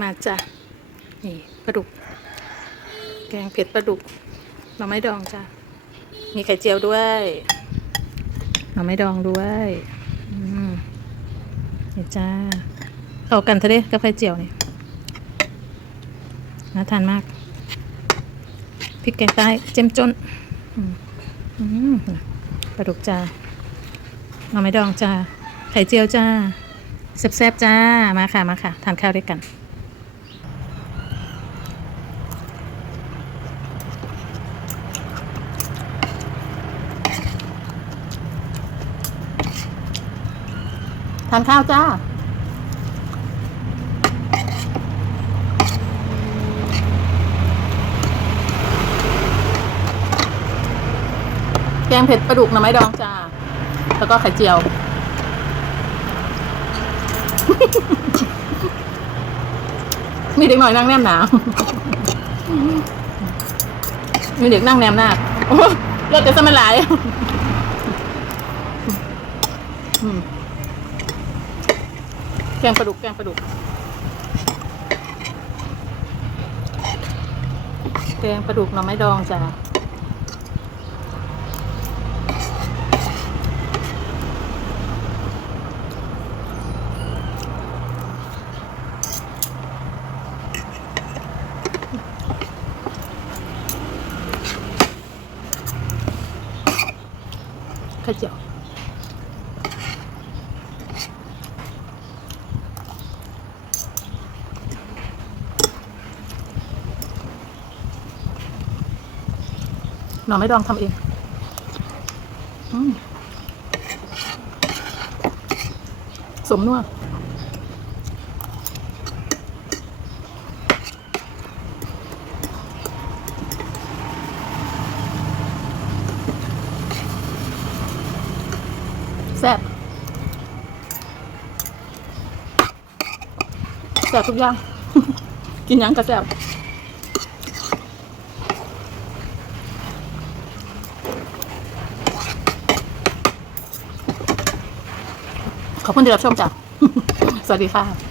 มาจ้ะนี่ปลาดุก แกงเผ็ดปลาดุกหน่อไม้ดองจ้ะมีไข่เจียวด้วยหน่อไม้ดองด้วยอืมนี่จ้าเข้ากันทะเลกับไข่เจียวนี่น่าทานมากพริกแกงใต้เจ้มจนอือปลาดุกจ้าหน่อไม้ดองจ้าไข่เจียวจ้าแซ่บๆจ้ามาค่ะมาค่ะ ทานข้าวด้วยกัน ทานข้าวจ้าแกงเผ็ดปลาดุกหน่อไม้ดองจ้า แล้วก็ไข่เจียว มีเด็กหน่อยนั่งแนมหนาวมีเด็กนั่งแนมหน้าโอ้เลือดจะสมันหลาย แกงปลาดุกแกงปลาดุกแกงปลาดุกหน่อไม้ดองจ้าไข่เจียว หน่อไม่ดองทำเองอสมนัวแซ่บแซ่บทุกอย่าง กินยังก็แซ่บ ขอบคุณที่รับชมจ้ะ สวัสดีค่ะ